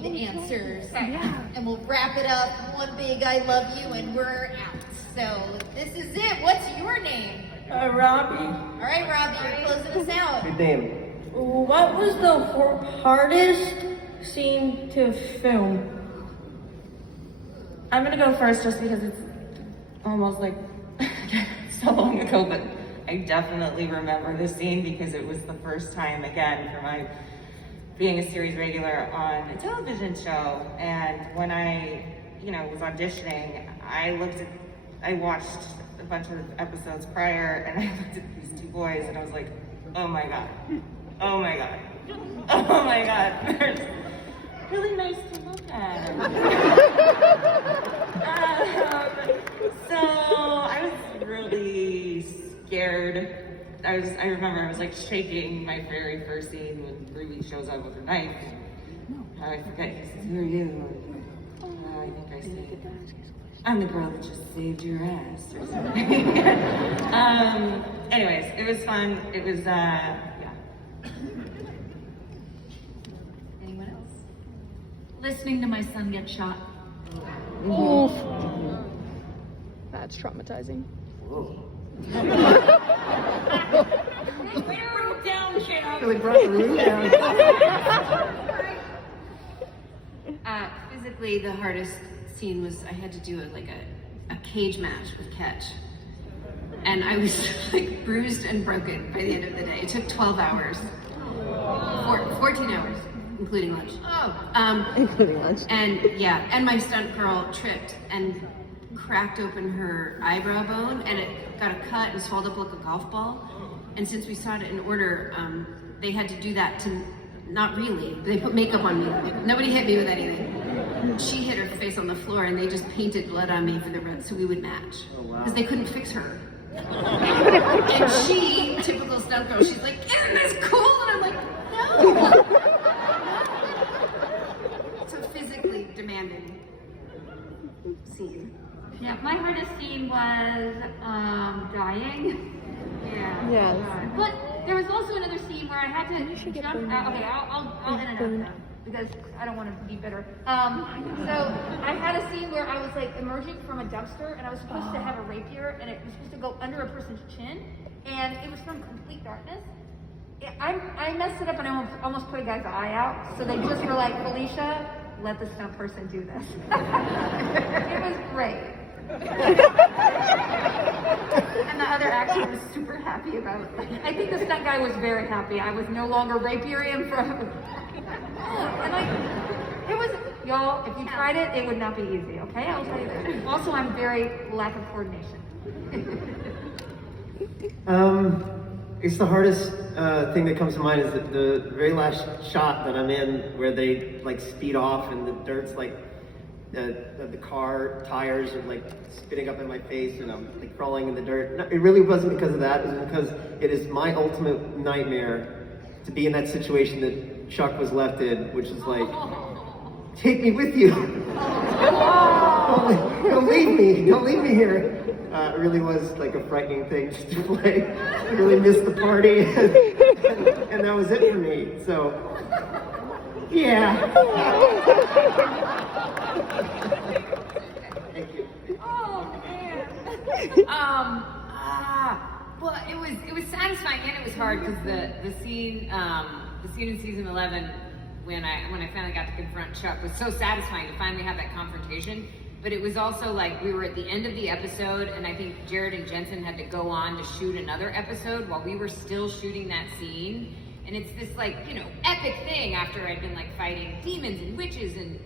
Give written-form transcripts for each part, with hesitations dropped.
need answers. Yeah. And we'll wrap it up. One big I love you and we're out. So this is it. What's your name? Robbie. All right, Robbie, you're closing us out. Good name. What was the hardest scene to film? I'm gonna go first just because it's almost like so long ago, but I definitely remember this scene because it was the first time, again, for my being a series regular on a television show. And when I, was auditioning, I watched a bunch of episodes prior and I looked at these two boys and I was like, oh my God, oh my God, oh my God. They're really nice to look at. So I was really scared. I remember I was like shaking my very first scene when Ruby shows up with her knife. I forget, he says, who are you? I think I said, I'm the girl that just saved your ass or something. Anyways, it was fun. It was, yeah. Anyone else? Listening to my son get shot. Oof. That's traumatizing. Really brought the room down. Physically, the hardest scene was I had to do a cage match with Catch. And I was like bruised and broken by the end of the day. It took 12 hours. 14 hours, including lunch. Including lunch. And my stunt girl tripped and cracked open her eyebrow bone and it got a cut and swelled up like a golf ball. And since we saw it in order, they had to do that to, not really, they put makeup on me. Nobody hit me with anything. She hit her face on the floor and they just painted blood on me for the rest so we would match. Because they couldn't fix her. And she, typical stunt girl, she's like, isn't this cool? And I'm like, no. So physically demanding scene. Yeah, my hardest scene was dying. Yeah. Yes. But there was also another scene where I had to jump out. Okay, I'll end it up now because I don't want to be bitter. So I had a scene where I was like emerging from a dumpster and I was supposed to have a rapier and it was supposed to go under a person's chin and it was from complete darkness. I messed it up and I almost put a guy's eye out. So they just were like, Felicia, let the stunt person do this. It was great. And the other actor was super happy about it. I think the stunt guy was very happy. I was no longer rapiering from. And it was, y'all, if you tried it, it would not be easy, okay? I'll tell you that. Also, I'm very lack of coordination. It's the hardest thing that comes to mind is the very last shot that I'm in where they like speed off and the dirt's like the car tires are like spitting up in my face and I'm like crawling in the dirt. No, it really wasn't because of that. It was because it is my ultimate nightmare to be in that situation that Chuck was left in, which is like, take me with you. Don't leave me here. It really was like a frightening thing just to play. I really missed the party and that was it for me. So, yeah. Thank you. Oh man. Well, it was satisfying and it was hard because the scene in season 11 when I finally got to confront Chuck was so satisfying to finally have that confrontation. But it was also like we were at the end of the episode and I think Jared and Jensen had to go on to shoot another episode while we were still shooting that scene. And it's this like, epic thing after I'd been like fighting demons and witches and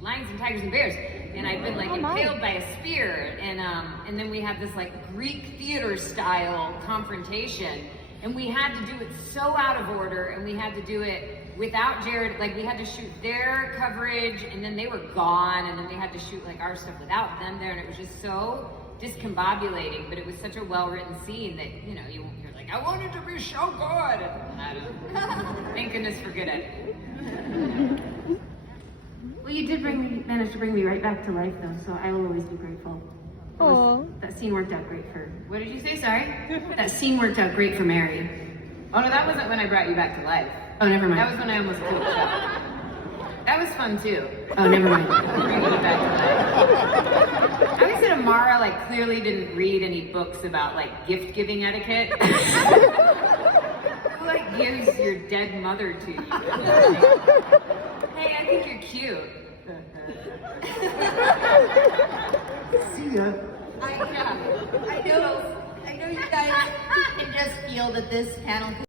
lions and tigers and bears. And I'd been like impaled by a spear. And then we had this like Greek theater style confrontation. And we had to do it so out of order and we had to do it without Jared, like we had to shoot their coverage and then they were gone and then they had to shoot like our stuff without them there and it was just so discombobulating, but it was such a well-written scene that, you're like, I wanted to be so good. And thank goodness for good editing. Well, you did manage to bring me right back to life though, so I will always be grateful. That scene worked out great for. What did you say, sorry? That scene worked out great for Mary. Oh no, that wasn't when I brought you back to life. Oh, never mind. That was when I almost killed Chuck. That was fun too. Oh, never mind. Bringing it back to life. I always said Amara like clearly didn't read any books about like gift giving etiquette. Who like gives your dead mother to you? Hey, I think you're cute. See ya. I know you guys can just feel that this panel